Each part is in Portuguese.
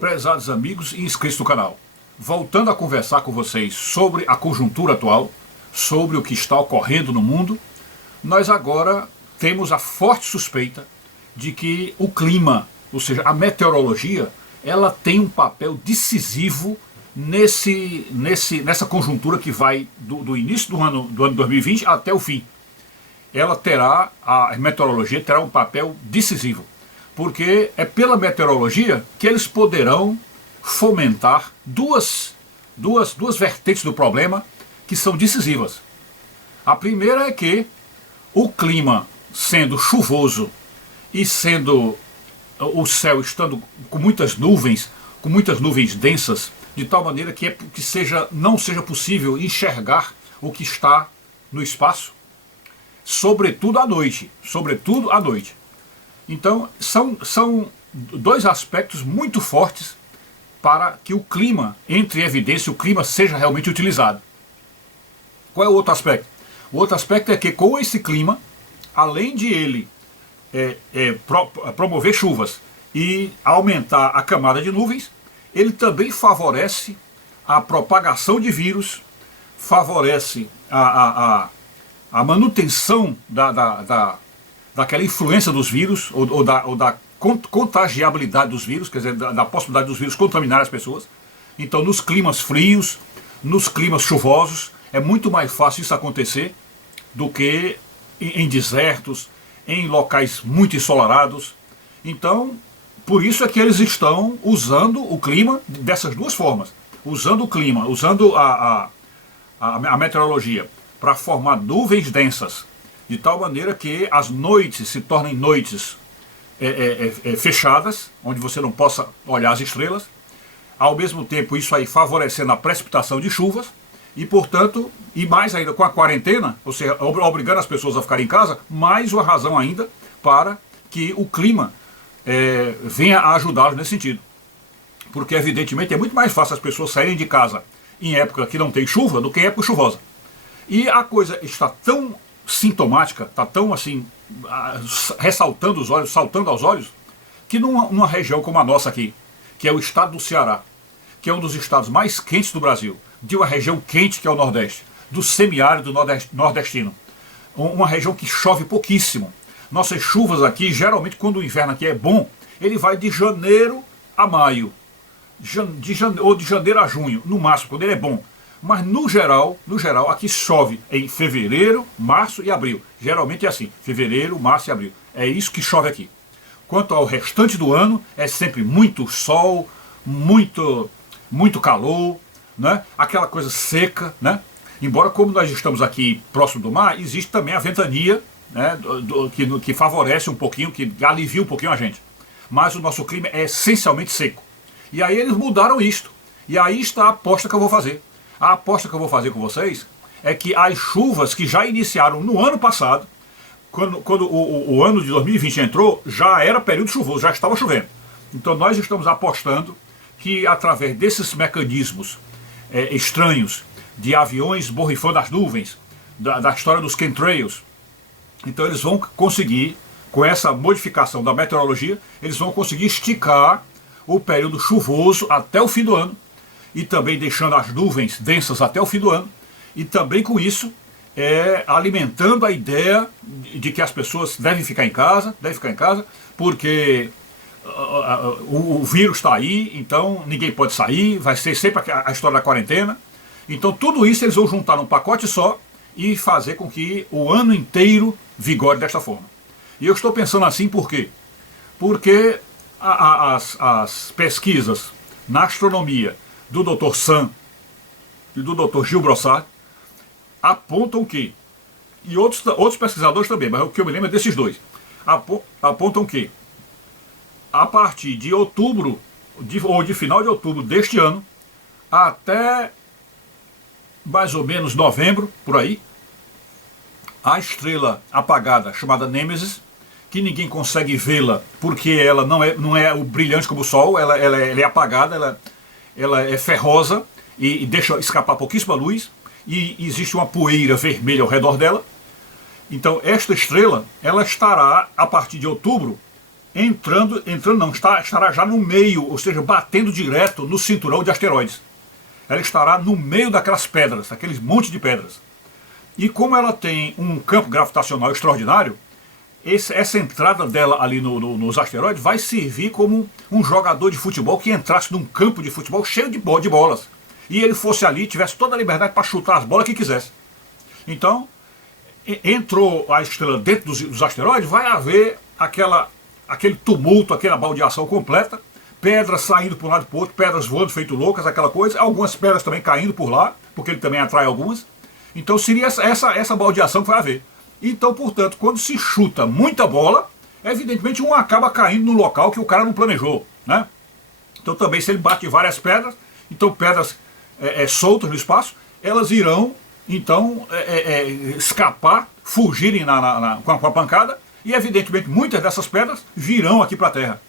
Prezados amigos e inscritos do canal, voltando a conversar com vocês sobre a conjuntura atual, sobre o que está ocorrendo no mundo, nós agora temos a forte suspeita de que o clima, ou seja, a meteorologia, ela tem um papel decisivo nessa conjuntura que vai do início do ano 2020 até o fim. A meteorologia terá um papel decisivo, porque é pela meteorologia que eles poderão fomentar duas vertentes do problema que são decisivas. A primeira é que o clima sendo chuvoso e sendo o céu estando com muitas nuvens densas, de tal maneira que não seja possível enxergar o que está no espaço, sobretudo à noite. Então, são dois aspectos muito fortes para que o clima entre em evidência, o clima seja realmente utilizado. Qual é o outro aspecto? O outro aspecto é que com esse clima, além de ele promover chuvas e aumentar a camada de nuvens, ele também favorece a propagação de vírus, favorece a manutenção daquela influência dos vírus, ou da contagiabilidade dos vírus, quer dizer, da possibilidade dos vírus contaminar as pessoas. Então, nos climas frios, nos climas chuvosos, é muito mais fácil isso acontecer do que em desertos, em locais muito ensolarados. Então, por isso é que eles estão usando o clima dessas duas formas. Usando o clima, usando a meteorologia para formar nuvens densas, de tal maneira que as noites se tornem noites fechadas, onde você não possa olhar as estrelas. Ao mesmo tempo, isso aí favorecendo a precipitação de chuvas, e portanto, e mais ainda com a quarentena, ou seja, obrigando as pessoas a ficarem em casa, mais uma razão ainda para que o clima venha a ajudá-los nesse sentido. Porque evidentemente é muito mais fácil as pessoas saírem de casa em época que não tem chuva do que em época chuvosa. E a coisa está tão sintomática, está tão assim, ressaltando os olhos, saltando aos olhos, que numa região como a nossa aqui, que é o estado do Ceará, que é um dos estados mais quentes do Brasil, de uma região quente que é o Nordeste, do semiárido nordestino, uma região que chove pouquíssimo. Nossas chuvas aqui, geralmente quando o inverno aqui é bom, ele vai de janeiro a maio, ou de janeiro a junho, no máximo, quando ele é bom. Mas no geral, aqui chove em fevereiro, março e abril. Geralmente é assim, fevereiro, março e abril. É isso que chove aqui. Quanto ao restante do ano, é sempre muito sol, muito calor, né? Aquela coisa seca, né? Embora, como nós estamos aqui próximo do mar, existe também a ventania, né, que favorece um pouquinho, que alivia um pouquinho a gente. Mas o nosso clima é essencialmente seco. E aí eles mudaram isto. E aí está a aposta que eu vou fazer. A aposta que eu vou fazer com vocês é que as chuvas que já iniciaram no ano passado, quando o ano de 2020 entrou, já era período chuvoso, já estava chovendo. Então nós estamos apostando que através desses mecanismos estranhos de aviões borrifando as nuvens, da história dos chemtrails, então eles vão conseguir, com essa modificação da meteorologia, eles vão conseguir esticar o período chuvoso até o fim do ano, e também deixando as nuvens densas até o fim do ano, e também com isso alimentando a ideia de que as pessoas devem ficar em casa, porque o vírus está aí, então ninguém pode sair, vai ser sempre a história da quarentena. Então tudo isso eles vão juntar num pacote só e fazer com que o ano inteiro vigore desta forma. E eu estou pensando assim por quê? Porque as pesquisas na astronomia do Dr. Sam e do Dr. Gil Brossard apontam que, e outros pesquisadores também, mas o que eu me lembro é desses dois, apontam que a partir de outubro, ou de final de outubro deste ano, até mais ou menos novembro, por aí, a estrela apagada, chamada Nêmesis, que ninguém consegue vê-la porque ela não é o brilhante como o Sol, ela é apagada, ela é ferrosa e deixa escapar pouquíssima luz, e existe uma poeira vermelha ao redor dela. Então esta estrela, ela estará, a partir de outubro, entrando não, estará já no meio, ou seja, batendo direto no cinturão de asteroides. Ela estará no meio daquelas pedras, daqueles montes de pedras. E como ela tem um campo gravitacional extraordinário, essa entrada dela ali nos asteroides vai servir como um jogador de futebol que entrasse num campo de futebol cheio de bolas. E ele fosse ali, tivesse toda a liberdade para chutar as bolas que quisesse. Então, entrou a estrela dentro dos asteroides, vai haver aquele tumulto, aquela baldeação completa, pedras saindo por um lado e para o outro, pedras voando feito loucas, aquela coisa, algumas pedras também caindo por lá, porque ele também atrai algumas. Então seria essa baldeação que vai haver. Então, portanto, quando se chuta muita bola, evidentemente um acaba caindo no local que o cara não planejou, né? Então também se ele bate várias pedras, então pedras soltas no espaço, elas irão então escapar, fugirem com a pancada, e evidentemente muitas dessas pedras virão aqui para a Terra.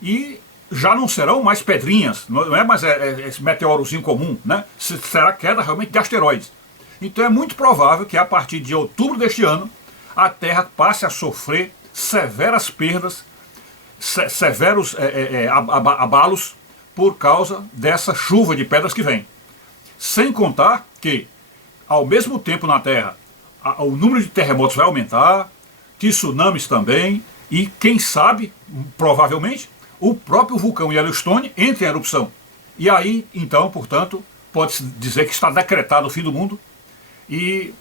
E já não serão mais pedrinhas, não é mais esse meteorozinho comum, né? Será queda realmente de asteroides. Então é muito provável que a partir de outubro deste ano a Terra passe a sofrer severas perdas, severos abalos por causa dessa chuva de pedras que vem. Sem contar que, ao mesmo tempo na Terra, o número de terremotos vai aumentar, tsunamis também, e quem sabe, provavelmente, o próprio vulcão Yellowstone entre em erupção. E aí, então, portanto, pode-se dizer que está decretado o fim do mundo, e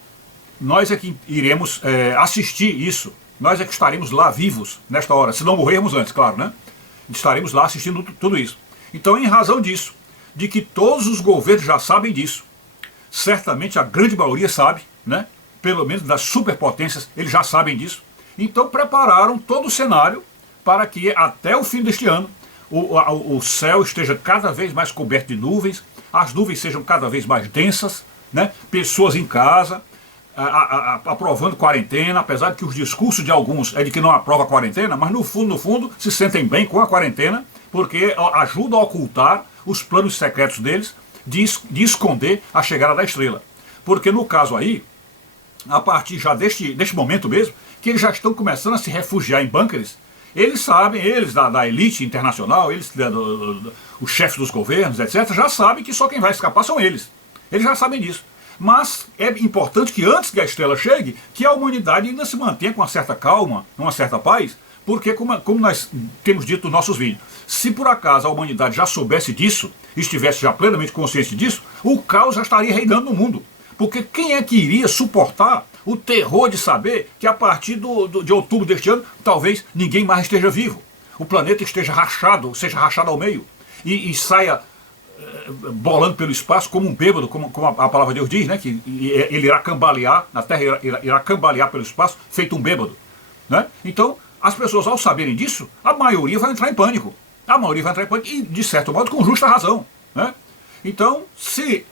nós é que iremos assistir isso, nós é que estaremos lá vivos nesta hora, se não morrermos antes, claro, né? Estaremos lá assistindo tudo isso. Então, em razão disso, de que todos os governos já sabem disso, certamente a grande maioria sabe, né? Pelo menos das superpotências, eles já sabem disso, então prepararam todo o cenário para que até o fim deste ano o céu esteja cada vez mais coberto de nuvens, as nuvens sejam cada vez mais densas, né? Pessoas em casa, aprovando quarentena, apesar de que os discursos de alguns é de que não aprova a quarentena, mas no fundo se sentem bem com a quarentena, porque ajuda a ocultar os planos secretos deles de esconder a chegada da estrela. Porque no caso aí, a partir já deste momento mesmo, que eles já estão começando a se refugiar em bunkers, eles sabem, eles da elite internacional, eles os chefes dos governos, etc., já sabem que só quem vai escapar são eles. Eles já sabem disso. Mas é importante que antes que a estrela chegue, que a humanidade ainda se mantenha com uma certa calma, uma certa paz, porque como nós temos dito nos nossos vídeos, se por acaso a humanidade já soubesse disso, estivesse já plenamente consciente disso, o caos já estaria reinando no mundo. Porque quem é que iria suportar o terror de saber que a partir de outubro deste ano, talvez ninguém mais esteja vivo. O planeta esteja rachado, seja rachado ao meio, e saia bolando pelo espaço como um bêbado, como a palavra de Deus diz, né? Que ele irá cambalear, na Terra irá cambalear pelo espaço, feito um bêbado. Né? Então, as pessoas ao saberem disso, a maioria vai entrar em pânico. A maioria vai entrar em pânico, e de certo modo com justa razão. Né? Então, se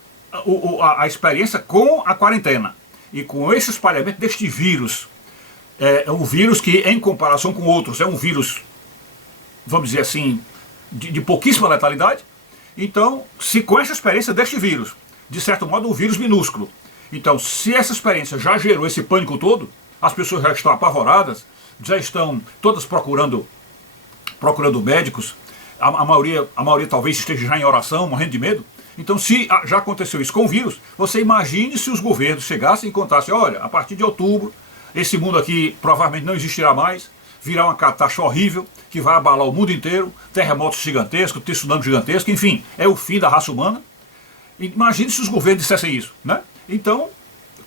a experiência com a quarentena e com esse espalhamento deste vírus, é um vírus que, em comparação com outros, é um vírus, vamos dizer assim, de pouquíssima letalidade. Então, se com essa experiência deste vírus, de certo modo um vírus minúsculo, então se essa experiência já gerou esse pânico todo, as pessoas já estão apavoradas, já estão todas procurando médicos, a maioria talvez esteja já em oração, morrendo de medo. Então, se já aconteceu isso com o vírus, você imagine se os governos chegassem e contassem: olha, a partir de outubro, esse mundo aqui provavelmente não existirá mais, virá uma catástrofe horrível, que vai abalar o mundo inteiro, terremotos gigantescos, tsunamis gigantescos, enfim, é o fim da raça humana. Imagine se os governos dissessem isso, né? Então,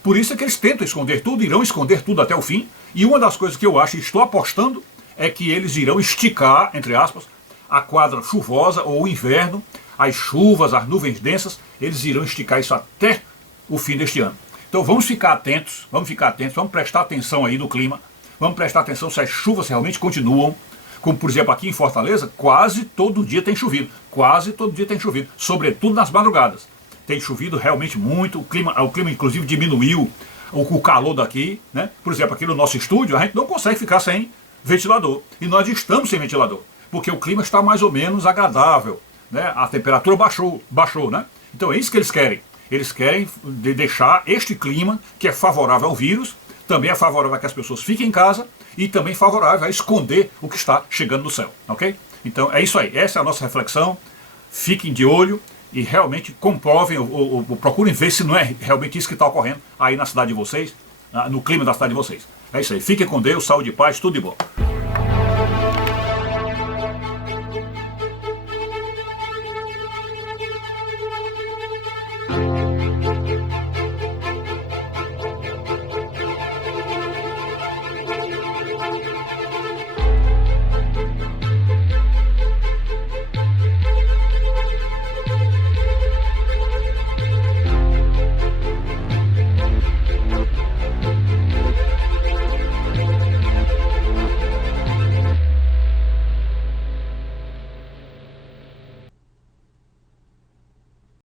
por isso é que eles tentam esconder tudo, irão esconder tudo até o fim, e uma das coisas que eu acho e estou apostando é que eles irão esticar, entre aspas, a quadra chuvosa ou o inverno, as chuvas, as nuvens densas, eles irão esticar isso até o fim deste ano. Então vamos ficar atentos, vamos prestar atenção aí no clima, vamos prestar atenção se as chuvas realmente continuam, como por exemplo aqui em Fortaleza, quase todo dia tem chovido, sobretudo nas madrugadas. Tem chovido realmente muito, o clima inclusive diminuiu o calor daqui, né? Por exemplo, aqui no nosso estúdio a gente não consegue ficar sem ventilador, e nós estamos sem ventilador, porque o clima está mais ou menos agradável, né? A temperatura baixou, né? Então é isso que eles querem. Eles querem deixar este clima, que é favorável ao vírus, também é favorável a que as pessoas fiquem em casa, e também favorável a esconder o que está chegando do céu, ok? Então é isso aí, essa é a nossa reflexão. Fiquem de olho e realmente comprovem, ou procurem ver se não é realmente isso que está ocorrendo aí na cidade de vocês, no clima da cidade de vocês. É isso aí, fiquem com Deus, saúde e paz, tudo de bom.